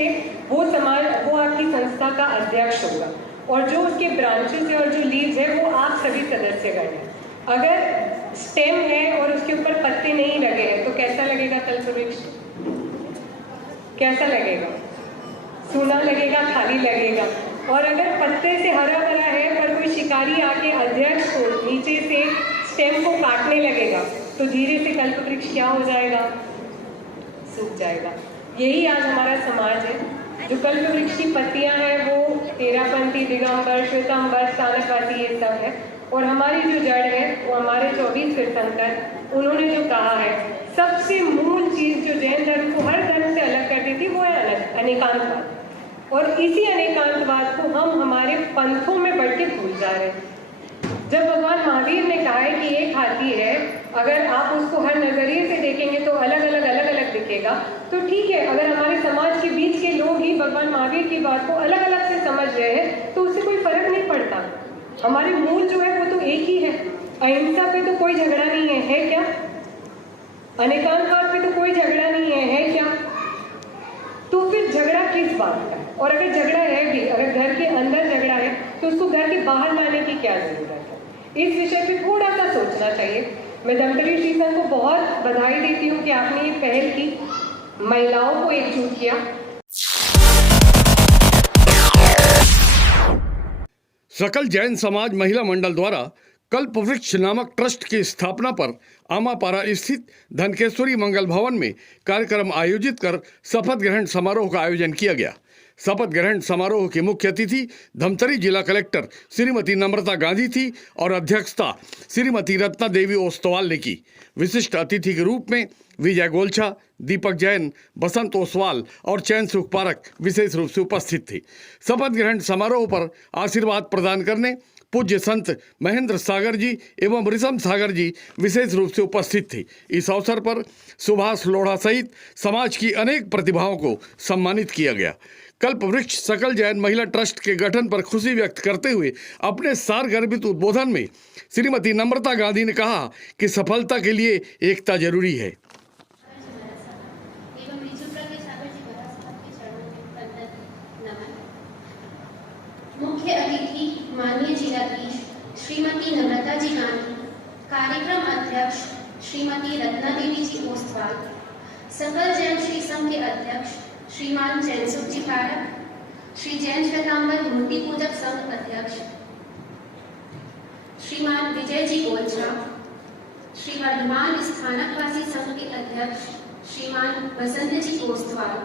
वो आपकी संस्था का अध्यक्ष होगा और जो उसके ब्रांचेस है और जो लीव्स है वो आप सभी सदस्यगण हैं। अगर स्टेम है और उसके ऊपर पत्ते नहीं लगे हैं तो कैसा लगेगा कल्पवृक्ष? कैसा लगेगा? सूना लगेगा, खाली लगेगा। और अगर पत्ते से हरा भरा है पर कोई शिकारी आके अध्यक्ष को नीचे से स्टेम को काटने लगेगा तो धीरे से कल्पवृक्ष क्या हो जाएगा? सूख जाएगा। यही आज हमारा समाज है। जो कल्पवृक्ष की पत्तियां हैं वो तेरापंथी, दिगंबर, श्वेतांबर, स्थानकवासी ये सब है। और हमारी जो जड़ है वो हमारे 24 तीर्थंकर, उन्होंने जो कहा है सबसे मूल चीज जो जैन धर्म को हर धर्म से अलग करती थी वो है अनेकांतवाद। और इसी अनेकांतवाद को हम हमारे पंथों में बढ़ के भूल जा रहे हैं। जब भगवान महावीर ने कहा है कि एक हाथी है, अगर आप उसको हर नजरिए से देखेंगे तो अलग अलग दिखेगा, तो ठीक है। अगर हमारे समाज के बीच के लोग ही भगवान महावीर की बात को अलग अलग से समझ रहे हैं तो उससे कोई फर्क नहीं पड़ता। हमारे मूल जो है वो तो एक ही है। अहिंसा पे तो कोई झगड़ा नहीं है क्या? अनेकांतवाद पे तो कोई झगड़ा नहीं है क्या? तो फिर झगड़ा किस बात का? और अगर झगड़ा है भी, अगर घर के अंदर झगड़ा है तो उसको घर के बाहर लाने की क्या जरूरत है? इस विषय पे थोड़ा सा सोचना चाहिए। मैं दंपति श्री संघ को बहुत बधाई देती हूँ कि आपने ये पहल की, महिलाओं को एकजुट किया। सकल जैन समाज महिला मंडल द्वारा कल्पवृक्ष नामक ट्रस्ट की स्थापना पर आमापारा स्थित धनकेश्वरी मंगल भवन में कार्यक्रम आयोजित कर शपथ ग्रहण समारोह का आयोजन किया गया। शपथ ग्रहण समारोह की मुख्य अतिथि धमतरी जिला कलेक्टर श्रीमती नम्रता गांधी थी और अध्यक्षता श्रीमती रत्ना देवी ओस्तवाल ने की। विशिष्ट अतिथि के रूप में विजय गोलछा, दीपक जैन, बसंत ओसवाल और चैन सुखपारक विशेष रूप से उपस्थित थे। शपथ ग्रहण समारोह पर आशीर्वाद प्रदान करने पूज्य संत महेंद्र सागर जी एवं ऋषम सागर जी विशेष रूप से उपस्थित थे। इस अवसर पर सुभाष लोढ़ा सहित समाज की अनेक प्रतिभाओं को सम्मानित किया गया। कल्पवृक्ष सकल जैन महिला ट्रस्ट के गठन पर खुशी व्यक्त करते हुए अपने सारगर्भित उद्बोधन में श्रीमती नम्रता गांधी ने कहा कि सफलता के लिए एकता जरूरी है। मुख्य अतिथि माननीय जिलाधीश श्रीमती नम्रता जी गांधी, कार्यक्रम अध्यक्ष श्रीमती रत्ना देवी जी ओस्तवाल, सकल जैन श्री संघ के अध्यक्ष श्रीमान चैन सुख जी पारक, श्री जैन श्वेतांबर मूर्ति पूजक संघ अध्यक्ष श्रीमान विजय जी गोलछा, श्री वर्धमान स्थानकवासी संघ के अध्यक्ष श्रीमान बसंत जी ओस्तवाल,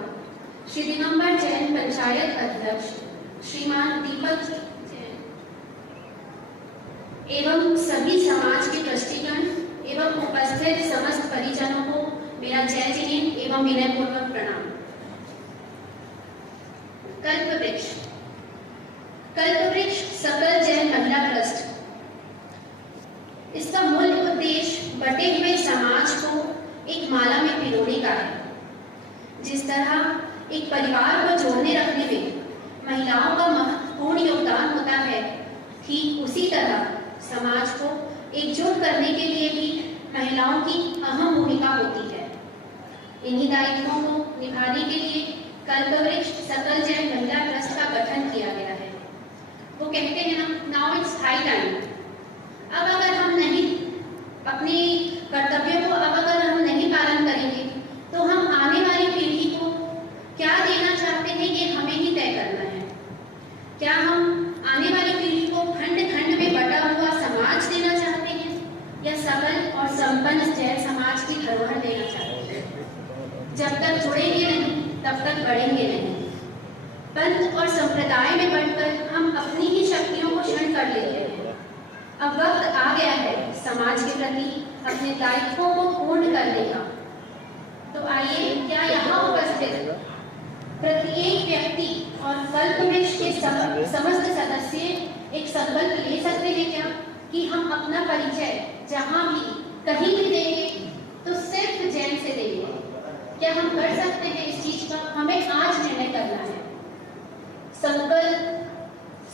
श्री दिगंबर जैन पंचायत अध्यक्ष श्रीमान दीपक जैन एवं सभी समाज के ट्रस्टीगण एवं उपस्थित समस्त परिजनों को मेरा जय जैन एवं विनयपूर्वक प्रणाम। कल्पवृक्ष सकल जैन महिला ट्रस्ट, इसका मूल उद्देश्य बटे हुए समाज को एक माला में पिरोने का है। जिस तरह एक परिवार को जोड़ने रखने में महिलाओं का महत्वपूर्ण योगदान होता है, ठीक उसी तरह समाज को एकजुट करने के लिए भी महिलाओं की अहम भूमिका होती है। इन्हीं दायित्वों को निभाने के लिए कल्पवृक्ष सकल जैन महिला ट्रस्ट का गठन किया गया है। वो कहते हैं ना, नाउ इट्स हाई टाइम। अब अगर हम नहीं अपने कर्तव्यों को नहीं पालन करेंगे तो हम आने वाली पीढ़ी को क्या देना चाहते हैं ये हमें ही तय करना है। क्या हम आने वाली पीढ़ी को खंड खंड में बटा हुआ समाज देना चाहते हैं या सबल और संपन्न जैन समाज की धरोहर देना चाहते हैं? जब तक जुड़ेंगे नहीं तब तक बढ़ेंगे नहीं। पंथ और संप्रदाय में बढ़कर हम अपनी ही शक्तियों को क्षण कर लेते हैं। अब वक्त आ गया है समाज के प्रति अपने दायित्वों को पूर्ण करने का। तो आइए, क्या यहाँ उपस्थित प्रत्येक व्यक्ति और कल्पवृक्ष के समस्त सदस्य एक संकल्प ले सकते हैं क्या कि हम अपना परिचय जहाँ भी कहीं भी देंगे तो सिर्फ जैन से देंगे? क्या हम कर सकते हैं इस चीज का? हमें आज निर्णय करना है।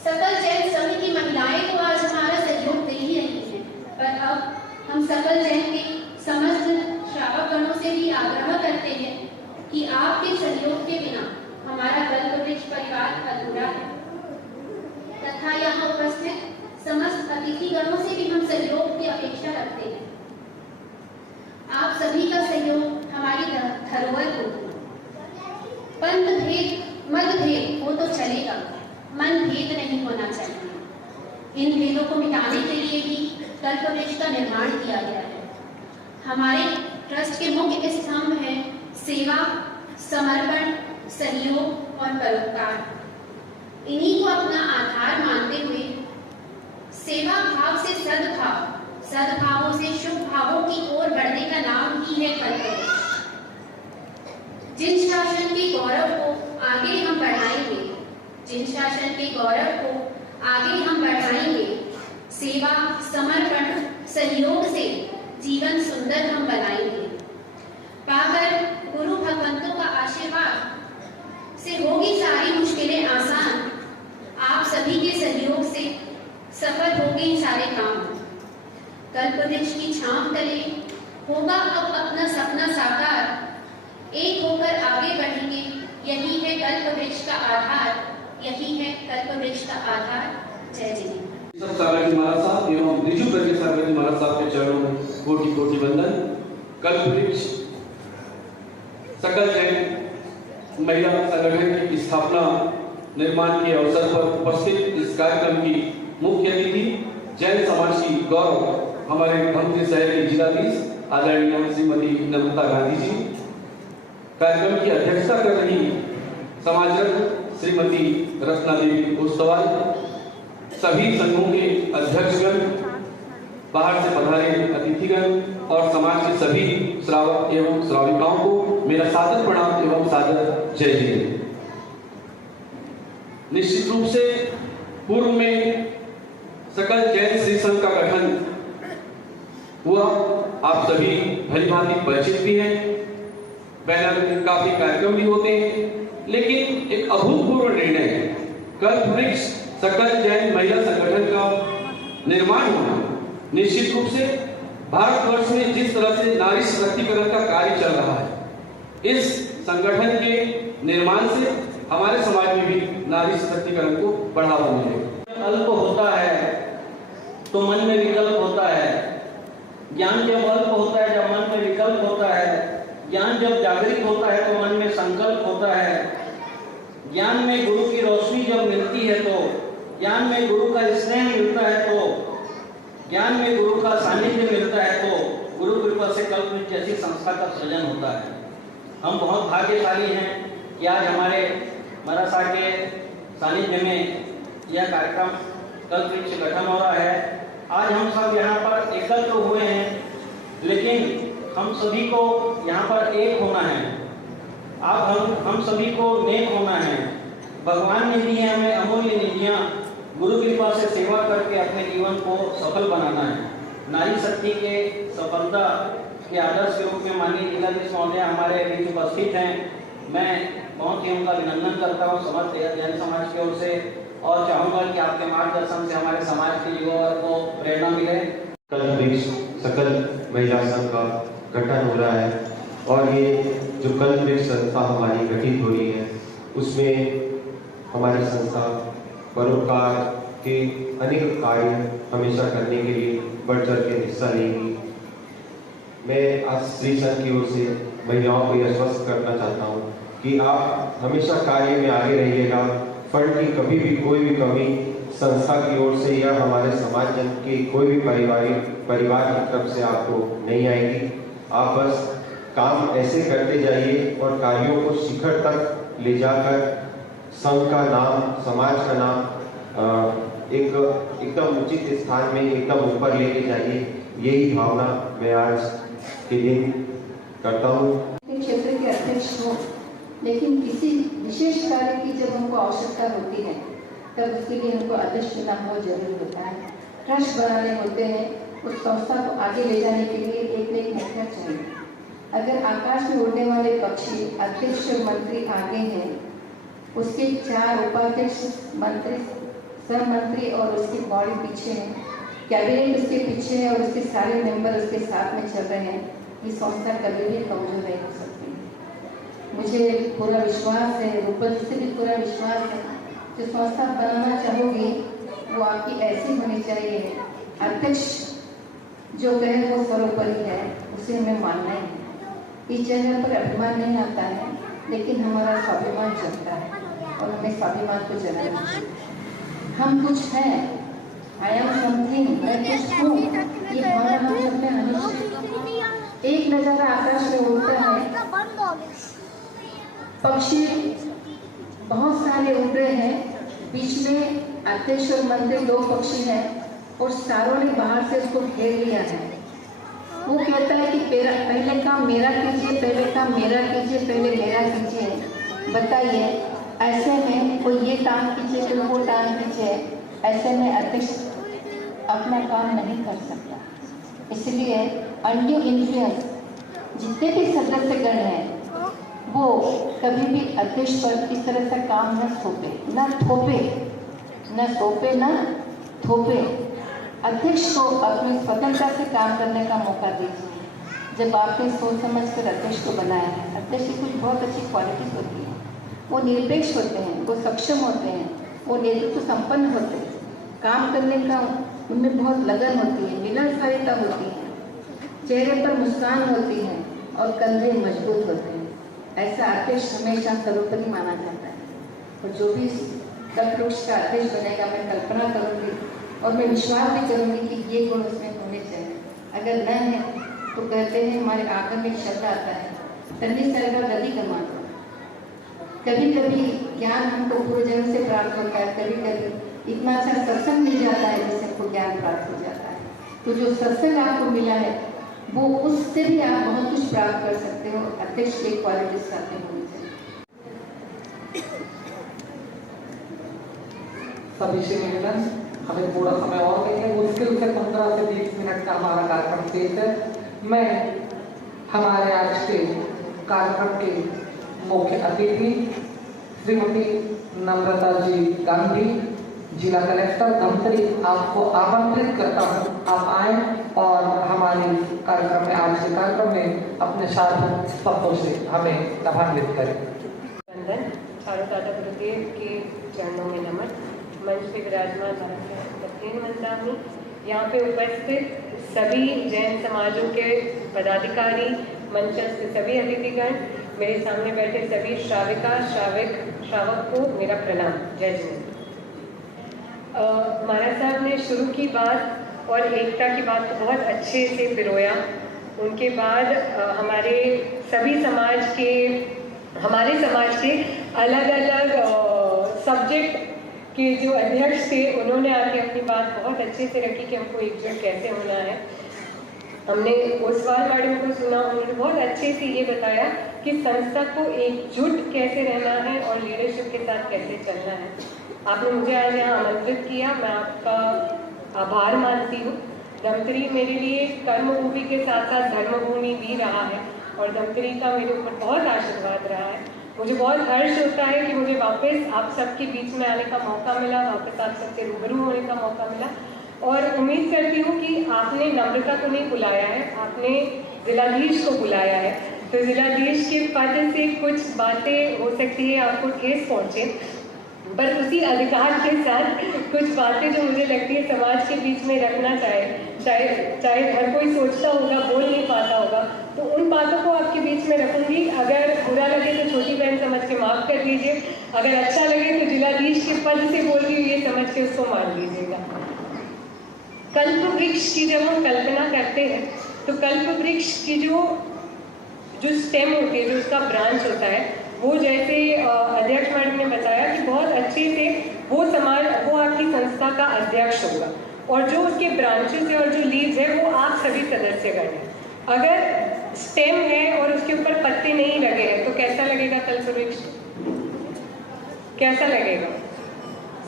सकल जैन संघ की महिलाएं तो आज हमारा सहयोग दे ही रही है, पर अब हम सकल जैन के समस्त श्रावक गणों से भी आग्रह करते हैं कि आपके सहयोग के बिना हमारा अपेक्षा रखते हैं। आप सभी का सहयोग हमारी धरोहर होगी। पंथ भेद मत भेद हो तो चलेगा, मन भेद नहीं होना चाहिए। इन भेदों को मिटाने के लिए ही कल्पवृक्ष का निर्माण किया गया है। हमारे ट्रस्ट के मुख्य स्तंभ हैं सेवा, समर्पण, सहयोग और परोपकार। इन्हीं को अपना आधार मानते हुए सेवा भाव से सद्भाव, सद्भावों से शुभ भावों की ओर बढ़ने का नाम ही है कल्पवृक्ष। जिन शासन के गौरव को आगे हम बढ़ाएंगे, जिन शासन के गौरव को आगे हम बढ़ाएंगे, सेवा, समर्पण, सहयोग से जीवन सुंदर हम बनाएंगे। पाकर गुरु भगवंतों का आशीर्वाद से होगी सारी मुश्किलें आसान। आप सभी के सहयोग से सफल होंगे सारे काम। कल्पवृक्ष की छांव तले होगा अब अपना सपना साकार। एक होकर आगे बढ़ेंगे, यही है कल्पवृक्ष का आधार, यही है कल्पवृक्ष का आधार। जय जय। सब सागर जी महाराज साहब एवं रिजु प्रज्ञा सागर जी महाराज साहब के चरणों में कोटि कोटि वंदन। कल्पवृक्ष सकल जैन महिला संगठन की स्थापना निर्माण के अवसर पर उपस्थित इस कार्यक्रम की मुख्य अतिथि जैन समाज की गौरव हमारे धमतरी शहर के जिलाधीश आदरणीय श्रीमती नम्रता गांधी जी, कार्यक्रम की अध्यक्षता कर रही समाज रत्न श्रीमती रत्ना देवी ओस्तवाल, सभी संघों के अध्यक्षगण, बाहर से पधारे अतिथिगण और समाज के सभी श्रावक एवं श्राविकाओं को मेरा सादर प्रणाम एवं सादर जय जय। निश्चित रूप से पूर्व में सकल जैन श्री संघ का गठन हुआ, आप सभी भलीभांति परिचित भी हैं, बैनर में काफी कार्यक्रम भी होते हैं, लेकिन एक अभूतपूर्व निर्णय कल्पवृक्ष सकल जैन महिला संगठन का निर्माण होना। निश्चित रूप से भारतवर्ष में जिस तरह से नारी सशक्तिकरण का कार्य चल रहा है, इस संगठन के निर्माण से हमारे समाज में भी नारी सशक्तिकरण को बढ़ावा मिलेगा। अल्प होता है तो मन में विकल्प होता है। ज्ञान जब अल्प होता है, जब मन में विकल्प होता है, ज्ञान जब जागृत होता है तो मन में संकल्प होता है। ज्ञान में गुरु की रोशनी जब मिलती है तो, ज्ञान में गुरु का स्नेह मिलता है तो, ज्ञान में गुरु का सानिध्य मिलता है तो गुरु कृपा से कल्पवृक्ष जैसी संस्था का सृजन होता है। हम बहुत भाग्यशाली हैं कि आज हमारे मरासा के सानिध्य में यह कार्यक्रम कल्पवृक्ष गठन हो रहा है। आज हम सब यहाँ पर एकत्र हुए हैं, लेकिन हम सभी को यहाँ पर एक होना है। आप हम सभी को नेक होना है। भगवान ने दी है हमें अमूल्य निधियाँ, गुरु कृपा से सेवा करके अपने जीवन को सफल बनाना है। नारी शक्ति के सफलता के आदर्श के रूप में माननीय जिलाधीश महोदय हमारे बीच उपस्थित हैं। मैं बहुत ही उनका अभिनंदन करता हूँ समस्त जैन समाज की ओर से, और चाहूँगा कि आपके मार्गदर्शन से हमारे समाज के युवाओं को प्रेरणा मिले। कल्पवृक्ष सकल महिला संघ का गठन हो रहा है और ये जो कल्पवृक्ष संस्था हमारी गठित हो रही है, उसमें हमारी संस्था परोपकार के अनेक कार्य हमेशा करने के लिए बढ़ चढ़ के हिस्सा लेंगी। मैं आज श्री संघ की ओर से महिलाओं को यह आश्वस्त करना चाहता हूँ कि आप हमेशा कार्य में आगे रहिएगा। फंड की कभी भी कोई भी कमी संस्था की ओर से या हमारे समाज जन के कोई भी परिवार की तरफ से आपको नहीं आएगी। आप बस काम ऐसे करते जाइए और कार्यों को शिखर तक ले जाकर संघ का नाम, समाज का नाम एकदम उचित स्थान में एकदम ऊपर लेके जाइए। यही भावना मैं आज के दिन करता हूँ। क्षेत्र के अध्यक्ष हो, लेकिन किसी विशेष कार्य की जब हमको आवश्यकता होती है तब उसके लिए हमको अध्यक्ष चुना बहुत जरूरी होता है। ट्रस्ट बनाने होते हैं, उस संस्था को आगे ले जाने के लिए एक न एक मुखिया चाहिए। अगर आकाश में उड़ने वाले पक्षी अध्यक्ष और मंत्री आगे हैं, उसके 4 उपाध्यक्ष, मंत्री, सब मंत्री और उसकी बॉडी पीछे है, कैबिनेट उसके पीछे है और उसके सारे मेंबर उसके साथ में चल रहे हैं, ये संस्था कभी भी कमजोर नहीं हो सकती। मुझे पूरा विश्वास है, रूपल से भी पूरा विश्वास है, जो संस्था बनाना चाहोगी वो आपकी ऐसी होनी चाहिए। अध्यक्ष जो कहे वो सर्वोपरि है, उसे हमें मानना ही है। इस जगह पर अभिमान नहीं आता है, लेकिन हमारा स्वाभिमान चलता है और हमें स्वाभिमान को जलाना चाहिए। हम कुछ हैं, आई एम समथिंग, मैं कुछ हूँ, ये भावना हम सब में आनी चाहिए। एक नजारा आकाश में उड़ता है, पक्षी बहुत सारे उड़ रहे हैं, बीच में अध्यक्ष और मंत्री 2 पक्षी हैं और सारों ने बाहर से उसको घेर लिया है। वो कहता है कि पहले काम मेरा कीजिए, पहले काम मेरा कीजिए, पहले मेरा कीजिए। बताइए, ऐसे में कोई ये काम कीजिए, कोई वो काम कीजिए, ऐसे में अध्यक्ष अपना काम नहीं कर सकता। इसलिए अनड्यू इन्फ्लुएंस, जितने भी सदस्यगण हैं वो कभी भी अध्यक्ष पर इस तरह से काम न सौंपे, न थोपे, न सौंपे, न थोपे। अध्यक्ष को अपनी स्वतंत्रता से काम करने का मौका दीजिए। जब आपने सोच समझ कर अध्यक्ष को बनाया है, अध्यक्ष की कुछ बहुत अच्छी क्वालिटीज होती हैं, वो निरपेक्ष होते हैं, वो सक्षम होते हैं, वो नेतृत्व संपन्न होते हैं, काम करने का उनमें बहुत लगन होती है, मिलनसारिता होती है, चेहरे पर मुस्कान होती है और कंधे मजबूत होते हैं। ऐसा अध्यक्ष हमेशा सर्वोपरि माना जाता है। और जो भी कल्पवृक्ष का अध्यक्ष बनेगा, मैं कल्पना करूंगी और मैं विश्वास भी करूंगी कि ये गुण उसमें होने चाहिए। अगर न है तो कहते हैं, हमारे आंगन में एक शब्द आता है, तन्नी सरगा गति कमा। कभी कभी ज्ञान हमको पूर्वजन्म से प्राप्त होता है, कभी कभी इतना अच्छा सत्संग मिल जाता है जिससे हमको ज्ञान प्राप्त हो जाता है। तो जो सत्संग आपको मिला है वो उससे भी आप बहुत कुछ प्राप्त कर सकते हो। अध्यक्ष की क्वालिटीज साथ में होनी चाहिए। सभी से निवेदन, हमें थोड़ा समय और देंगे, मुश्किल से 15 से 20 मिनट का हमारा कार्यक्रम शेष है। मैं हमारे आज के कार्यक्रम के मुख्य अतिथि श्रीमती नम्रता जी गांधी, जिला कलेक्टर धमतरी, आपको आमंत्रित करता हूँ, आप आए और हमारे कार्यक्रम में, आज के कार्यक्रम में अपने साथ शब्दों से हमें लाभान्वित करें। वंदन, चारों दादा गुरुदेव के चरणों में नमन। मंच पे विराजमान दक्षिण वंदनामी, यहाँ पे उपस्थित सभी जैन समाजों के पदाधिकारी, मंचस्थ सभी अतिथिगण, मेरे सामने बैठे सभी श्रावक को मेरा प्रणाम। जय जय। महाराज साहब ने शुरू की बात और एकता की बात को बहुत अच्छे से पिरोया। उनके बाद हमारे समाज के अलग अलग सब्जेक्ट के जो अध्यक्ष थे, उन्होंने आके अपनी बात बहुत अच्छे से रखी कि हमको एकजुट कैसे होना है। हमने ओसवाल मैडम को सुना, उन्होंने बहुत अच्छे से ये बताया कि संस्था को एकजुट कैसे रहना है और लीडरशिप के साथ कैसे चलना है। आपने मुझे आज यहाँ आमंत्रित किया, मैं आपका आभार मानती हूँ। धमतरी मेरे लिए कर्मभूमि के साथ साथ धर्मभूमि भी रहा है और धमतरी का मेरे ऊपर बहुत आशीर्वाद रहा है। मुझे बहुत हर्ष होता है कि मुझे वापस आप सबके बीच में आने का मौका मिला, वापस आप सबके रूबरू होने का मौका मिला और उम्मीद करती हूँ कि आपने नम्रता को नहीं बुलाया है, आपने जिलाधीश को बुलाया है। तो जिलाधीश के पद से कुछ बातें हो सकती है आपको ठेस पहुँचे, पर उसी अधिकार के साथ कुछ बातें जो मुझे लगती है समाज के बीच में रखना चाहे हर कोई सोचता होगा, बोल नहीं पाता होगा, तो उन बातों को आपके बीच में रखूंगी। अगर बुरा लगे तो छोटी बहन समझ के माफ कर दीजिए, अगर अच्छा लगे तो जिलाधीश के पद से बोल रही हूँ ये समझ के उसको मान लीजिएगा। कल्प वृक्ष की जब हम कल्पना करते हैं तो कल्प वृक्ष की जो स्टेम होती है, जो उसका ब्रांच होता है, वो जैसे अध्यक्ष मैडम ने बताया कि बहुत अच्छे से वो आपकी संस्था का अध्यक्ष होगा और जो उसके ब्रांचेस है और जो लीव्स है वो आप सभी सदस्यगण हैं। अगर स्टेम है और उसके ऊपर पत्ते नहीं लगे हैं तो कैसा लगेगा कल्प वृक्ष? कैसा लगेगा?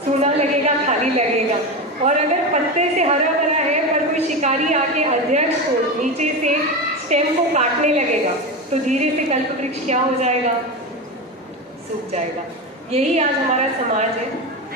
सूना लगेगा, खाली लगेगा। और अगर पत्ते से हरा भरा है पर कोई शिकारी आके अध्यक्ष को नीचे से स्टेम को काटने लगेगा तो धीरे से कल्प वृक्ष क्या हो जाएगा? सूख जाएगा। यही आज हमारा समाज है।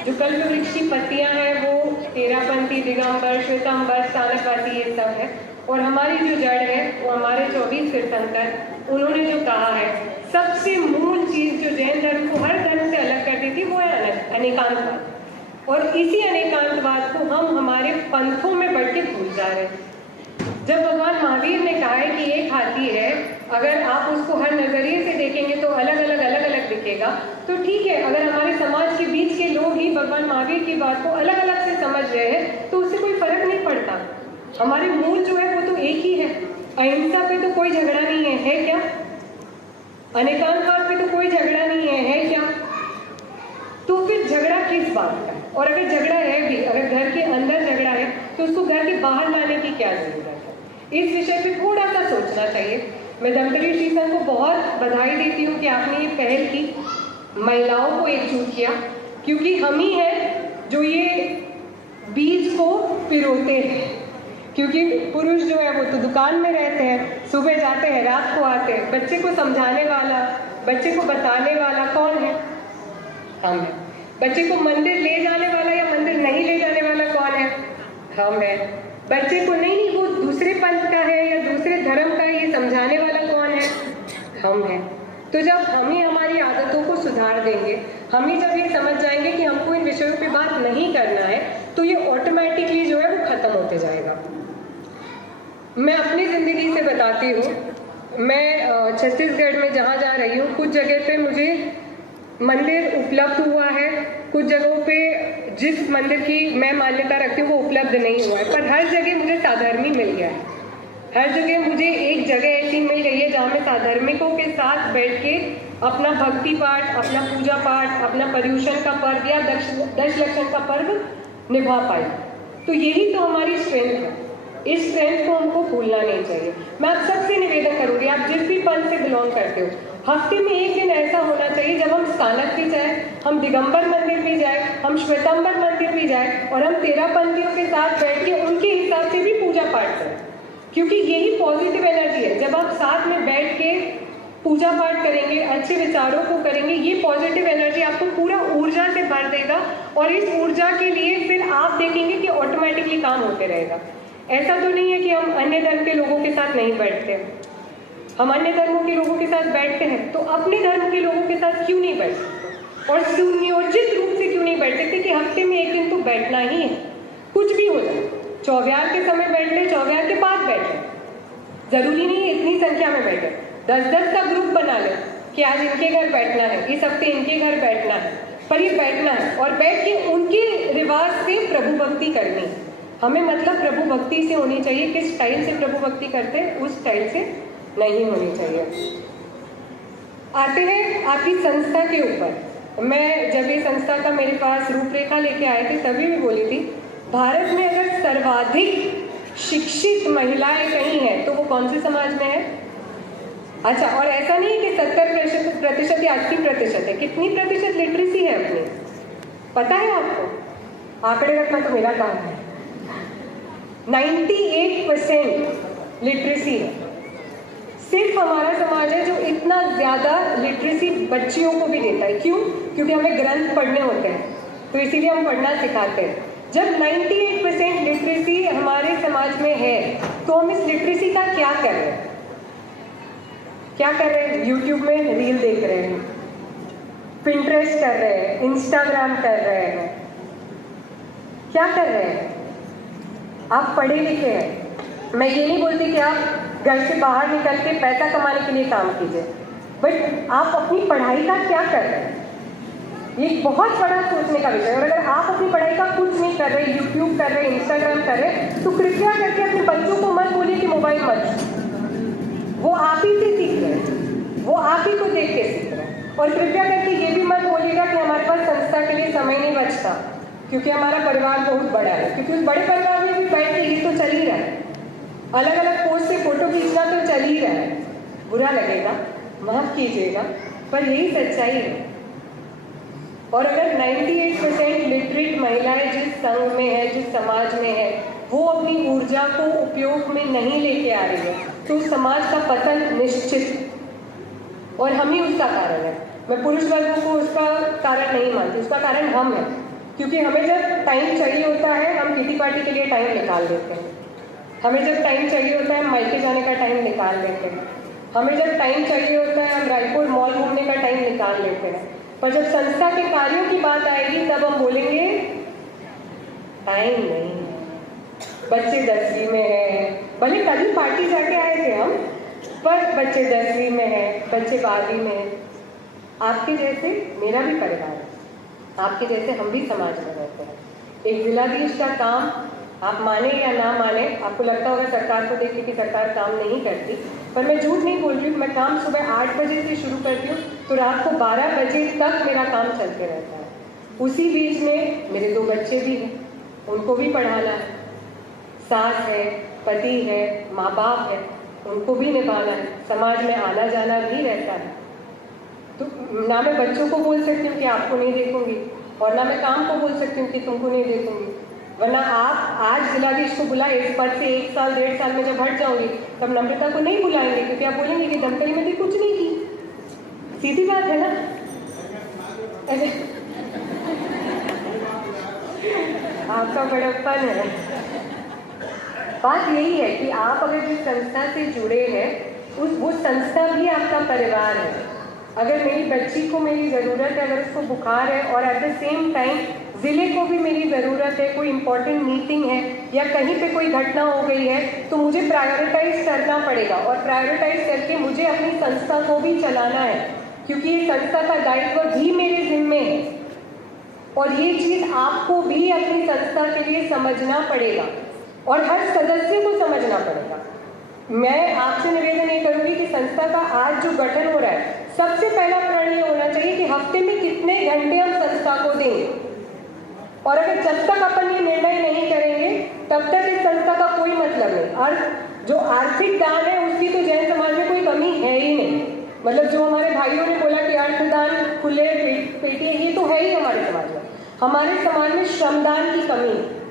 जो कल्प वृक्ष की पत्तियां हैं वो तेरापंथी, दिगंबर, श्वेतांबर, स्थानकवासी ये सब है और हमारी जो जड़ है वो हमारे 24 तीर्थंकर, उन्होंने जो कहा है सबसे मूल चीज जो जैन धर्म को हर धर्म से अलग करती थी वो है अनेकांतवाद। और इसी अनेकांतवाद को हम हमारे पंथों में बढ़ के भूल जा रहे हैं। जब भगवान महावीर ने कहा है कि एक हाथी है, अगर आप उसको हर नजरिए से देखेंगे तो अलग अलग दिखेगा, तो ठीक है, अगर हमारे समाज के बीच के लोग ही भगवान महावीर की बात को अलग अलग से समझ रहे हैं तो उससे कोई फर्क नहीं पड़ता। हमारे मूल जो है वो तो एक ही है। अहिंसा पे तो कोई झगड़ा नहीं है क्या? अनेकांतवाद पे तो कोई झगड़ा नहीं है क्या? तो फिर झगड़ा किस बात का? और अगर झगड़ा है भी, अगर घर के अंदर झगड़ा है तो उसको घर के बाहर लाने की क्या जरूरत है? इस विषय पे थोड़ा सा सोचना चाहिए। मैं धमतरी श्री संघ को बहुत बधाई देती हूँ कि आपने ये पहल की, महिलाओं को एकजुट किया, क्योंकि हम ही हैं जो ये बीज को पिरोते हैं। क्योंकि पुरुष जो है वो तो दुकान में रहते हैं, सुबह जाते हैं, रात को आते हैं। बच्चे को समझाने वाला, बच्चे को बताने वाला कौन है? हम हैं। बच्चे को मंदिर ले जाने वाला या मंदिर नहीं ले जाने वाला कौन है? हम हैं। बच्चे को नहीं वो दूसरे पंथ का है या दूसरे धर्म का है ये समझाने वाला कौन है? हम हैं। तो जब हम ही हमारी आदतों को सुधार देंगे, हम ही जब ये समझ जाएंगे कि हमको इन विषयों पे बात नहीं करना है, तो ये ऑटोमेटिकली जो है वो खत्म होते जाएगा। मैं अपनी जिंदगी से बताती हूँ। मैं छत्तीसगढ़ में जहाँ जा रही हूँ, कुछ जगह पे मुझे मंदिर उपलब्ध हुआ है, कुछ जगहों पे जिस मंदिर की मैं मान्यता रखती हूँ वो उपलब्ध नहीं हुआ है, पर हर जगह मुझे साधर्मी मिल गया है। हर जगह मुझे एक जगह ऐसी मिल गई है जहाँ मैं साधर्मिकों के साथ बैठ के अपना भक्ति पाठ, अपना पूजा पाठ, अपना पर्युषण का पर्व या दश लक्षण का पर्व निभा पाई। तो यही तो हमारी स्ट्रेंथ है। इस स्ट्रेंथ को हमको भूलना नहीं चाहिए। मैं आप सबसे निवेदन करूंगी, आप जिस भी पंथ से बिलोंग करते हो, हफ्ते में एक दिन ऐसा होना चाहिए जब हम स्थानक भी जाए, हम दिगंबर मंदिर भी जाए, हम श्वेतांबर मंदिर भी जाए और हम 13 पंथियों के साथ बैठ के उनके हिसाब से भी पूजा पाठ करें। क्योंकि यही पॉजिटिव एनर्जी है। जब आप साथ में बैठ के पूजा पाठ करेंगे, अच्छे विचारों को करेंगे, ये पॉजिटिव एनर्जी आपको पूरा ऊर्जा से भर देगा और इस ऊर्जा के लिए फिर आप देखेंगे कि ऑटोमेटिकली काम होते रहेगा। ऐसा तो नहीं है कि हम अन्य धर्म के लोगों के साथ नहीं बैठते। हम अन्य धर्मों के लोगों के साथ बैठते हैं, तो अपने धर्म के लोगों के साथ क्यों नहीं बैठ सकते? और सुनियोजित रूप से क्यों नहीं बैठ सकते कि हफ्ते में एक दिन तो बैठना ही है, कुछ भी हो जाए। चौव्यार के समय बैठ ले, चौव्यार के बाद बैठे, जरूरी नहीं है इतनी संख्या में बैठे। 10-10 का ग्रुप बना ले कि आज इनके घर बैठना है, इस हफ्ते इनके घर बैठना है, पर ये बैठना है और बैठ के उनके रिवाज से प्रभु भक्ति करनी। हमें मतलब प्रभु भक्ति से होनी चाहिए। किस स्टाइल से प्रभु भक्ति करते हैं उस स्टाइल से नहीं होनी चाहिए। आते हैं आपकी संस्था के ऊपर। मैं जब ये संस्था का मेरे पास रूपरेखा लेके आए थे तभी भी बोली थी, भारत में अगर सर्वाधिक शिक्षित महिलाएं कहीं हैं तो वो कौन से समाज में है? अच्छा, और ऐसा नहीं है कि 70% या 80% है। कितनी प्रतिशत लिटरेसी है अपनी पता है आपको? आंकड़े रखना तो मेरा काम है। 98% लिटरेसी है। सिर्फ हमारा समाज है जो इतना ज्यादा लिटरेसी बच्चियों को भी देता है। क्यों? क्योंकि हमें ग्रंथ पढ़ने होते हैं, तो इसीलिए हम पढ़ना सिखाते हैं। जब 98% लिटरेसी हमारे समाज में है तो हम इस लिटरेसी का क्या कर रहे हैं? क्या कर रहे हैं? यूट्यूब में रील देख रहे हैं, पिंटरेस्ट कर रहे हैं, इंस्टाग्राम कर रहे हैं। क्या कर रहे हैं? आप पढ़े लिखे हैं। मैं ये नहीं बोलती कि आप घर से बाहर निकल के पैसा कमाने के लिए काम कीजिए, बट आप अपनी पढ़ाई का क्या कर रहे हैं? ये बहुत बड़ा सोचने का विषय है। और अगर आप अपनी पढ़ाई का कुछ नहीं कर रहे, यूट्यूब कर रहे, इंस्टाग्राम कर रहे, तो कृपया करके अपने बच्चों को मत बोलिए कि मोबाइल मत। वो आप ही से सीख रहे हैं, वो आप ही को देख के सीख रहे हैं। और कृपया करके ये भी मत बोलिएगा कि हमारे पास संस्था के लिए समय नहीं बचता, क्योंकि हमारा परिवार बहुत बड़ा है। क्योंकि उस बड़े परिवार में भी बैठ के ये तो चल ही रहा है, अलग अलग पोस्ट से फोटो खींचना तो चल ही रहा है। बुरा लगेगा, माफ कीजिएगा, पर यही सच्चाई है। और अगर 98% लिटरेट महिलाएं जिस संघ में है, जिस समाज में है, वो अपनी ऊर्जा को उपयोग में नहीं लेके आ रही है, तो समाज का पतन निश्चित। और हम ही उसका कारण है। मैं पुरुष वर्गों को उसका कारण नहीं मानती, उसका कारण हम हैं। क्योंकि हमें जब टाइम चाहिए होता है हम किटी पार्टी के लिए टाइम निकाल देते हैं। हमें जब टाइम चाहिए होता है हम मायके जाने का टाइम निकाल लेते हैं। हमें जब टाइम चाहिए होता है हम रायपुर मॉल घूमने का टाइम निकाल लेते हैं। पर जब संस्था के कार्यों की बात आएगी तब हम बोलेंगे टाइम नहीं। बच्चे 10वीं में हैं, भले तभी पार्टी जाके आए थे हम, पर बच्चे 10वीं में हैं, बच्चे 12वीं में हैं। आपके जैसे मेरा भी परिवार है, आपके जैसे हम भी समाज में रहते हैं। एक जिलाधीश का काम, आप माने या ना माने, आपको लगता होगा सरकार को देख के कि सरकार काम नहीं करती, पर मैं झूठ नहीं बोल रही हूँ। मैं काम सुबह 8 बजे से शुरू करती हूँ तो रात को 12 बजे तक मेरा काम चलते रहता है। उसी बीच में मेरे 2 बच्चे भी हैं, उनको भी पढ़ाना है, सास है, पति है, माँ बाप है, उनको भी निभाना है, समाज में आना जाना भी रहता है। तो ना मैं बच्चों को बोल सकती हूँ कि आपको नहीं देखूंगी, और ना मैं काम को बोल सकती हूँ कि तुमको नहीं देखूंगी। वरना आप आज जिलाधीश को बुलाए, इस पद से 1 साल 1.5 साल में जब हट जाऊंगी तब नम्रता को नहीं बुलाएंगे, क्योंकि आप बोलेंगे कि धमतरी में तो कुछ नहीं की। सीधी बात है ना। आपका बड़प्पन है। बात यही है कि आप अगर जिस संस्था से जुड़े हैं वो संस्था भी आपका परिवार है। अगर मेरी बच्ची को मेरी ज़रूरत है, अगर उसको बुखार है और एट द सेम टाइम ज़िले को भी मेरी ज़रूरत है, कोई इम्पोर्टेंट मीटिंग है या कहीं पे कोई घटना हो गई है, तो मुझे प्रायोरिटाइज करना पड़ेगा, और प्रायोरिटाइज करके मुझे अपनी संस्था को भी चलाना है, क्योंकि ये संस्था का दायित्व भी मेरे जिम्मे है। और ये चीज़ आपको भी अपनी संस्था के लिए समझना पड़ेगा और हर सदस्य को समझना पड़ेगा। मैं आपसे निवेदन ये करूंगी कि संस्था का आज जो गठन हो रहा है, सबसे पहला प्रण ये होना चाहिए कि हफ्ते में कितने घंटे हम संस्था को देंगे, और अगर जब तक अपन ये निर्णय नहीं करेंगे तब तक इस संस्था का कोई मतलब नहीं। और जो आर्थिक दान है उसकी तो जैन समाज में कोई कमी है ही नहीं। मतलब जो हमारे भाइयों ने बोला कि अर्थदान खुले पेटी, ये तो है ही हमारे समाज में। हमारे समाज में श्रमदान की कमी है,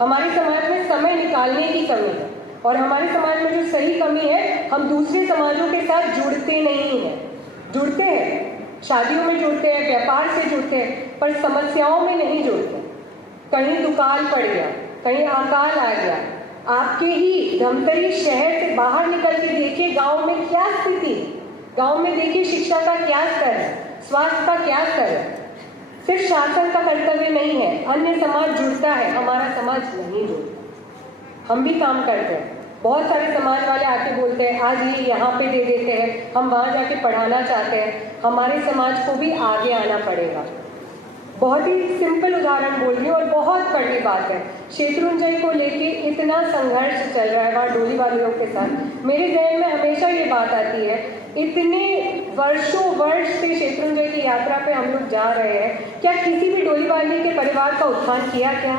हमारे समाज में समय निकालने की कमी है, और हमारे समाज में जो सही कमी है, हम दूसरे समाजों के साथ जुड़ते नहीं हैं। जुड़ते हैं, शादियों में जुड़ते हैं, व्यापार से जुड़ते हैं, पर समस्याओं में नहीं जुड़ते। कहीं दुकान पड़ गया, कहीं अकाल आ गया, आपके ही धमतरी शहर से बाहर निकल के देखिए गांव में क्या स्थिति, गांव में देखिए शिक्षा का क्या स्तर है, स्वास्थ्य का क्या स्तर है। सिर्फ शासन का कर्तव्य नहीं है, अन्य समाज जुड़ता है, हमारा समाज नहीं जुड़ता। हम भी काम करते हैं, बहुत सारे समाज वाले आके बोलते हैं आज ये यहाँ पे दे देते हैं, हम वहाँ जाके पढ़ाना चाहते हैं। हमारे समाज को भी आगे आना पड़ेगा। बहुत ही सिंपल उदाहरण बोल रही हूँ और बहुत बड़ी बात है, शेत्रुंजय को लेके इतना संघर्ष चल रहा है वहाँ डोली वालों के साथ। मेरे जहन में हमेशा ये बात आती है, इतने वर्षों वर्ष से शेत्रुंजय की यात्रा पे हम लोग जा रहे हैं, क्या किसी भी डोली वाले के परिवार का उत्थान किया क्या?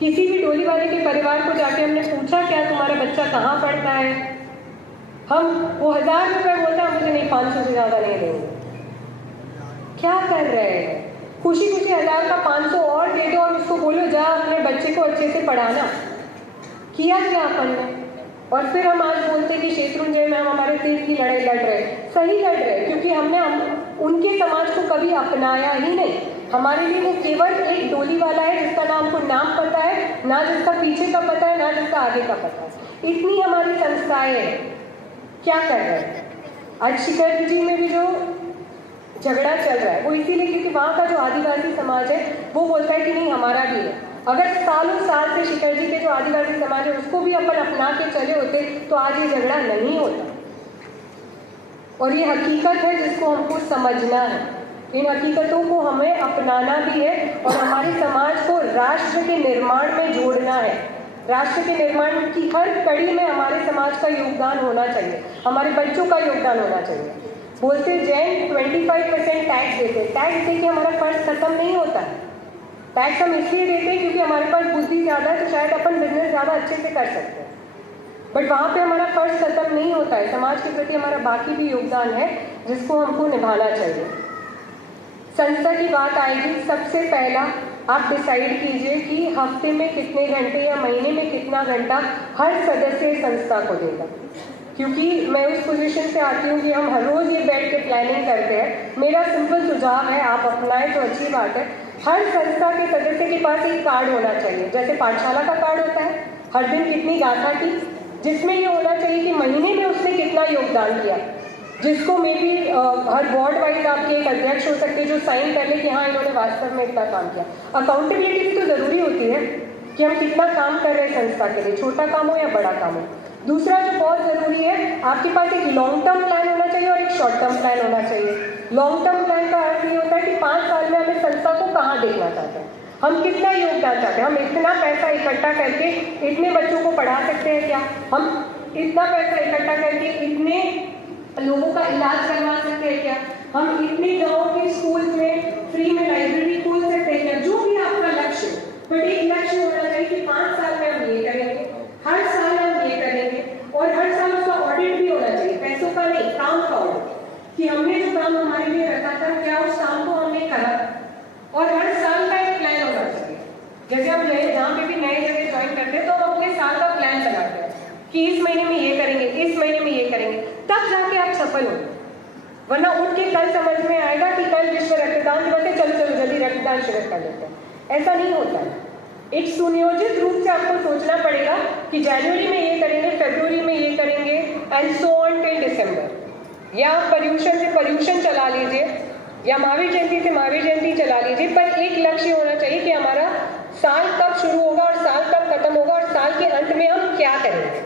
किसी भी डोली वाले के परिवार को जाके हमने पूछा क्या तुम्हारा बच्चा कहाँ पढ़ता है? हम वो 1000 रुपये बोलता है, मुझे नहीं 500 से ज़्यादा नहीं देंगे। क्या कर रहे हैं? खुशी खुशी 1000 का 500 और दे दो और उसको बोलो जा अपने बच्चे को अच्छे से पढ़ाना। किया क्या अपन ने? और फिर हम आज बोलते कि शेत्रुंजय में हम हमारे तीर की लड़ाई लड़ रहे हैं। सही लड़ रहे हैं, क्योंकि हमने उनके समाज को कभी अपनाया ही नहीं। हमारे लिए वो केवल एक डोली वाला है जिसका नाम को नाम पता है, ना जिसका पीछे का पता है, ना जिसका आगे का पता है। इतनी हमारी संस्थाएं हैं, क्या कर रहे हैं? आज शिखर जी में भी जो झगड़ा चल रहा है वो इसीलिए क्योंकि वहाँ का जो आदिवासी समाज है वो बोलता है कि नहीं हमारा भी है। अगर सालों साल से शिखर जी के जो आदिवासी समाज है उसको भी अपन अपना के चले होते तो आज ये झगड़ा नहीं होता। और ये हकीकत है जिसको हमको समझना है, इन हकीकतों को हमें अपनाना भी है और हमारे समाज को राष्ट्र के निर्माण में जोड़ना है। राष्ट्र के निर्माण की हर कड़ी में हमारे समाज का योगदान होना चाहिए, हमारे बच्चों का योगदान होना चाहिए। बोलते जैन 25% टैक्स देते हैं, टैक्स देके हमारा फर्ज खत्म नहीं होता है। टैक्स हम इसलिए देते हैं क्योंकि हमारे पास बुद्धि ज़्यादा है तो शायद अपन बिजनेस ज़्यादा अच्छे से कर सकते हैं, बट वहाँ पे हमारा फर्ज खत्म नहीं होता है। समाज के प्रति हमारा बाकी भी योगदान है जिसको हमको निभाना चाहिए। संस्था की बात आएगी, सबसे पहला आप डिसाइड कीजिए कि हफ्ते में कितने घंटे या महीने में कितना घंटा हर सदस्य संस्था को देगा। क्योंकि मैं उस पोजीशन से आती हूँ कि हम हर रोज़ ये बैठ के प्लानिंग करते हैं। मेरा सिंपल सुझाव है, आप अपनाएं तो अच्छी बात है। हर संस्था के सदस्य के पास एक कार्ड होना चाहिए, जैसे पाठशाला का कार्ड होता है, हर दिन कितनी गाथा की, जिसमें ये होना चाहिए कि महीने में उसने कितना योगदान किया, जिसको may be her ward wise आपके एक अध्यक्ष हो सकते हैं जो साइन कर ले कि हाँ इन्होंने वास्तव में इतना काम किया। अकाउंटेबिलिटी भी तो ज़रूरी होती है। कि हम कितना काम कर रहे हैं संस्था के लिए, छोटा काम हो या बड़ा काम हो। दूसरा जो बहुत ज़रूरी है, आपके पास एक लॉन्ग टर्म प्लान होना चाहिए और एक शॉर्ट टर्म प्लान होना चाहिए। लॉन्ग टर्म प्लान का अर्थ ये होता है कि 5 साल में हमें संस्था को कहाँ देखना चाहते हैं, हम कितना योगदान चाहते हैं, हम इतना पैसा इकट्ठा करके इतने बच्चों को पढ़ा सकते हैं क्या, हम इतना पैसा इकट्ठा करके इतने लोगों का इलाज करवा सकते हैं क्या, हम इतने गाँव के स्कूल में फ्री में लाइब्रेरी खोल सकते हैं क्या, जो भी आपका लक्ष्य है। बट एक लक्ष्य होना चाहिए कि 5 साल में हम ये करेंगे, हर साल हम ये करेंगे, और हर साल उसका ऑडिट भी होना चाहिए, पैसों का नहीं, काम का ऑडिट, कि हमने जो काम हमारे लिए रखा था क्या उस काम को हमने करा, और हर साल का एक प्लान होना चाहिए। जैसे हम जहाँ पे भी नए जगह ज्वाइन करते हैं तो हम अपने साल का प्लान बनाते हैं कि इस महीने में ये करेंगे, इस महीने में ये करेंगे, तब जाके आप सफल हो। वरना उठ के कल समझ में आएगा कि कल विश्व रक्तदान दिवस है, चलो चलो जल्दी रक्तदान शिविर कर लेते हैं, ऐसा नहीं होता है। एक सुनियोजित रूप से आपको सोचना पड़ेगा कि जनवरी में ये करेंगे, फरवरी में ये करेंगे, एंड सो ऑन टिल दिसंबर। या आप पर्यूषण से पर्यूषण चला लीजिए, या महावीर जयंती से महावीर जयंती चला लीजिए, पर एक लक्ष्य होना चाहिए कि हमारा साल कब शुरू होगा और साल कब खत्म होगा और साल के अंत में हम क्या करेंगे,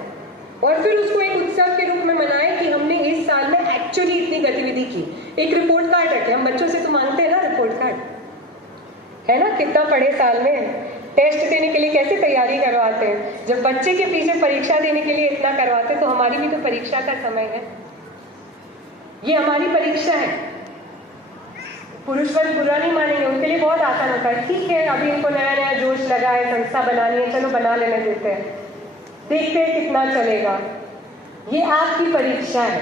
और फिर उसको एक उत्सव के रूप में मनाएं कि हमने इस साल में एक्चुअली इतनी गतिविधि की। एक रिपोर्ट कार्ड रखें, हम बच्चों से तो मांगते हैं ना रिपोर्ट कार्ड, है ना, कितना पढ़े साल में, टेस्ट देने के लिए कैसे तैयारी करवाते हैं। जब बच्चे के पीछे परीक्षा देने के लिए इतना करवाते हैं तो हमारी भी तो परीक्षा का समय है, ये हमारी परीक्षा है। पुरुष वर्ग बुरा नहीं मानेंगे, उनके लिए बहुत आसान होता है, ठीक है अभी इनको नया नया जोश लगा है, संस्था बनानी है, चलो बना लेने देते हैं, देखते हैं कितना चलेगा। ये आपकी परीक्षा है,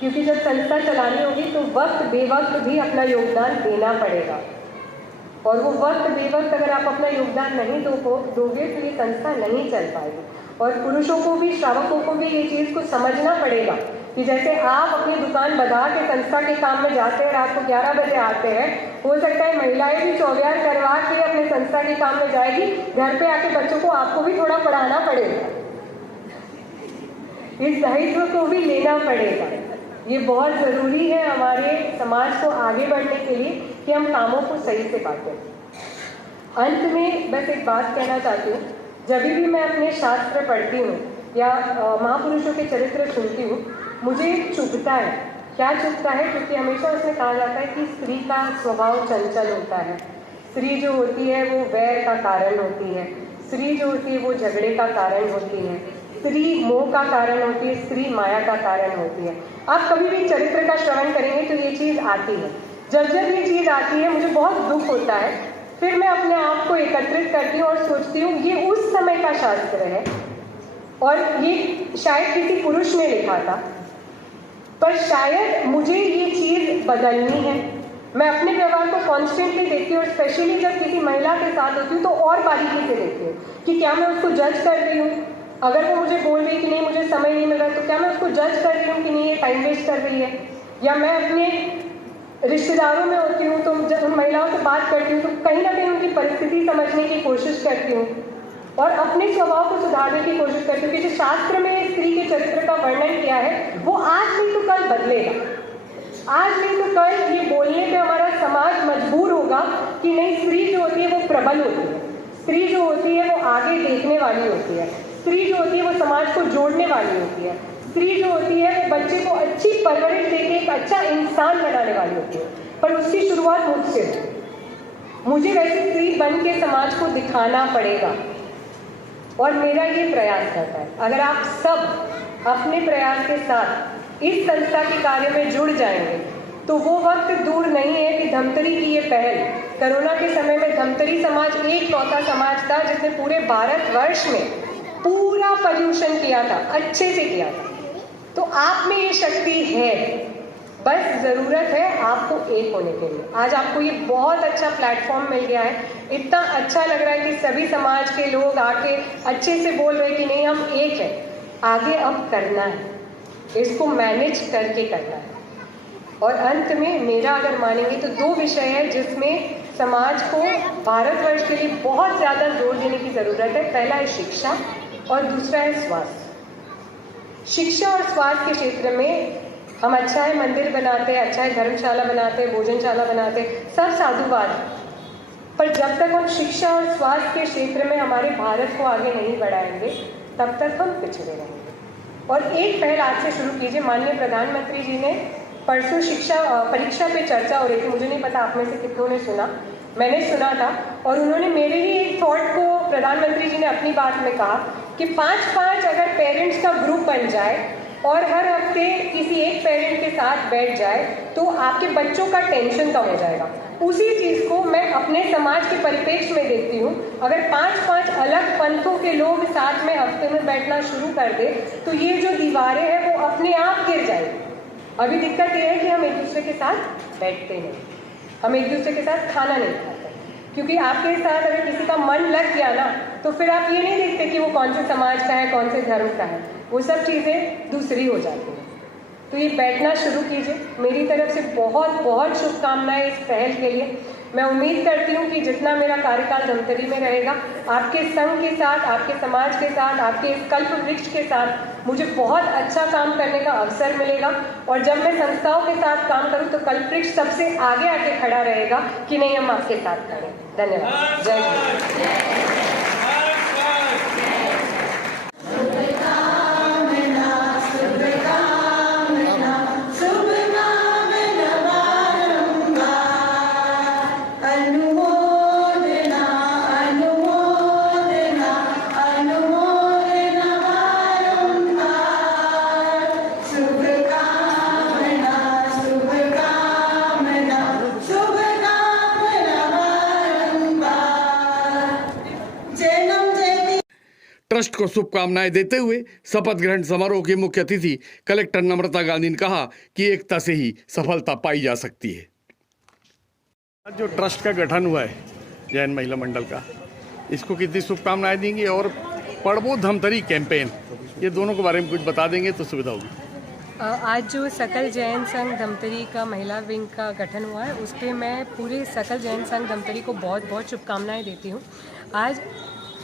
क्योंकि जब संस्था चलानी होगी तो वक्त बेवक्त भी अपना योगदान देना पड़ेगा, और वो वक्त बेवक्त अगर आप अपना योगदान नहीं दोगे तो ये संस्था नहीं चल पाएगी। और पुरुषों को भी, श्रावकों को भी ये चीज़ को समझना पड़ेगा कि जैसे आप अपनी दुकान बधा के संस्था के काम में जाते हैं, रात को 11 बजे आते हैं, हो सकता है महिलाएं भी चौबयार करवा के अपने संस्था के काम में जाएगी, घर पे आके बच्चों को आपको भी थोड़ा पढ़ाना पड़ेगा, इस दायित्व को भी लेना पड़ेगा। ये बहुत ज़रूरी है हमारे समाज को आगे बढ़ने के लिए कि हम कामों को सही से बांटें। अंत में बस एक बात कहना चाहती हूँ, जब भी मैं अपने शास्त्र पढ़ती हूँ या महापुरुषों के चरित्र सुनती हूँ, मुझे चुभता है। क्या चुभता है? क्योंकि हमेशा उसमें कहा जाता है कि स्त्री का स्वभाव चंचल होता है, स्त्री जो होती है वो वैर का कारण होती है, स्त्री जो होती है वो झगड़े का कारण होती है, स्त्री मोह का कारण होती है, स्त्री माया का कारण होती है। आप कभी भी चरित्र का श्रवण करेंगे तो ये चीज़ आती है। जब जब ये चीज़ आती है मुझे बहुत दुख होता है, फिर मैं अपने आप को एकत्रित करती हूँ और सोचती हूँ ये उस समय का शास्त्र है और ये शायद किसी पुरुष ने लिखा था, पर शायद मुझे ये चीज़ बदलनी है। मैं अपने व्यवहार को कॉन्स्टेंटली देखती हूँ और स्पेशली जब किसी महिला के साथ होती हूँ तो और बारीकी से देखती हूँ कि क्या मैं उसको जज कर रही हूँ। अगर वो मुझे बोल रही कि नहीं मुझे समय नहीं मिल रहा तो क्या मैं उसको जज कर रही हूँ कि नहीं ये टाइम वेस्ट कर रही है। या मैं अपने रिश्तेदारों में होती हूँ तो जब उन महिलाओं से बात करती हूँ तो कहीं ना कहीं उनकी परिस्थिति समझने की कोशिश करती हूँ और अपने स्वभाव को सुधारने की कोशिश करती हूँ कि जो शास्त्र में स्त्री के चरित्र का वर्णन किया है वो आज नहीं तो कल बदलेगा, आज नहीं तो कल ये बोलने पे हमारा समाज मजबूर होगा कि नहीं, स्त्री जो होती है वो प्रबल होती है, स्त्री जो होती है वो आगे देखने वाली होती है, स्त्री जो होती है वो समाज को जोड़ने वाली होती है, स्त्री जो होती है वो बच्चे को अच्छी परवरिश देके एक अच्छा इंसान बनाने वाली होती है। पर उसकी शुरुआत मुझसे है, मुझे वैसी स्त्री बन के समाज को दिखाना पड़ेगा और मेरा ये प्रयास रहता है। अगर आप सब अपने प्रयास के साथ इस संस्था के कार्य में जुड़ जाएंगे तो वो वक्त दूर नहीं है कि धमतरी की ये पहल, कोरोना के समय में धमतरी समाज एक लौता समाज था जिसने पूरे भारतवर्ष में पूरा पर्यूषण किया था, अच्छे से किया था। तो आप में ये शक्ति है, बस ज़रूरत है आपको एक होने के लिए। आज आपको ये बहुत अच्छा प्लेटफॉर्म मिल गया है, इतना अच्छा लग रहा है कि सभी समाज के लोग आके अच्छे से बोल रहे हैं कि नहीं हम एक हैं। आगे अब करना है, इसको मैनेज करके करना है। और अंत में मेरा अगर मानेंगे तो 2 विषय है जिसमें समाज को भारतवर्ष के लिए बहुत ज़्यादा जोर देने की ज़रूरत है। पहला है शिक्षा और दूसरा है स्वास्थ्य। शिक्षा और स्वास्थ्य के क्षेत्र में हम अच्छा है मंदिर बनाते हैं, अच्छा है धर्मशाला बनाते हैं, भोजनशाला बनाते हैं, सब साधुवाद, पर जब तक हम शिक्षा और स्वास्थ्य के क्षेत्र में हमारे भारत को आगे नहीं बढ़ाएंगे तब तक हम पिछड़े रहेंगे। और एक पहल आज से शुरू कीजिए। माननीय प्रधानमंत्री जी ने परसों परीक्षा पे चर्चा हो रही थी, मुझे नहीं पता आप में से कितनों ने सुना, मैंने सुना था, और उन्होंने मेरे ही एक थॉट को प्रधानमंत्री जी ने अपनी बात में कहा कि 5-5 अगर पेरेंट्स का ग्रुप बन जाए और हर हफ्ते किसी एक पेरेंट के साथ बैठ जाए तो आपके बच्चों का टेंशन कम हो जाएगा। उसी चीज़ को मैं अपने समाज के परिप्रेक्ष्य में देखती हूँ। अगर 5-5 अलग पंथों के लोग साथ में हफ्ते में बैठना शुरू कर दे तो ये जो दीवारें हैं वो अपने आप गिर जाएगी। अभी दिक्कत ये है कि हम एक दूसरे के साथ बैठते नहीं, हम एक दूसरे के साथ खाना नहीं खाते, क्योंकि आपके साथ अगर किसी का मन लग गया ना तो फिर आप ये नहीं देखते कि वो कौन से समाज का है, कौन से धर्म का है, वो सब चीज़ें दूसरी हो जाती हैं। तो ये बैठना शुरू कीजिए। मेरी तरफ से बहुत बहुत शुभकामनाएं इस पहल के लिए। मैं उम्मीद करती हूँ कि जितना मेरा कार्यकाल धमतरी में रहेगा, आपके संघ के साथ, आपके समाज के साथ, आपके इस कल्प वृक्ष के साथ मुझे बहुत अच्छा काम करने का अवसर मिलेगा। और जब मैं संस्थाओं के साथ काम करूँ तो कल्प वृक्ष सबसे आगे आके खड़ा रहेगा कि नहीं, हम आपके साथ खड़े। धन्यवाद। जय हिंद। ट्रस्ट को शुभकामनाएं देते हुए शपथ ग्रहण समारोह की मुख्य अतिथि कलेक्टर नम्रता गांधी ने कहा कि एकता से ही सफलता पाई जा सकती है। जो ट्रस्ट का गठन हुआ है जैन महिला मंडल का, इसको कितनी शुभकामनाएं देंगे, और पढ़बो धमतरी कैंपेन, ये दोनों के बारे में कुछ बता देंगे तो सुविधा होगी। आज जो सकल जैन संघ धमतरी का महिला विंग का गठन हुआ है, उस पर मैं पूरे सकल जैन संघ धमतरी को बहुत बहुत शुभकामनाएं देती हूँ। आज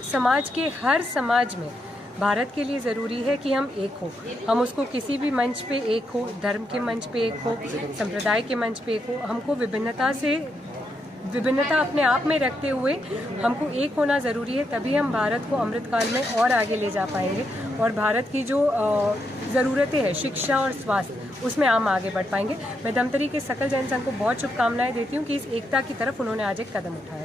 समाज के हर समाज में भारत के लिए ज़रूरी है कि हम एक हो, हम उसको किसी भी मंच पे एक हो, धर्म के मंच पे एक हो, संप्रदाय के मंच पे एक हो, हमको विभिन्नता अपने आप में रखते हुए हमको एक होना ज़रूरी है। तभी हम भारत को अमृतकाल में और आगे ले जा पाएंगे और भारत की जो ज़रूरतें हैं शिक्षा और स्वास्थ्य, उसमें हम आगे बढ़ पाएंगे। मैं धमतरी के सकल जैन संघ को बहुत शुभकामनाएं देती हूँ कि इस एकता की तरफ उन्होंने आज एक कदम उठाया।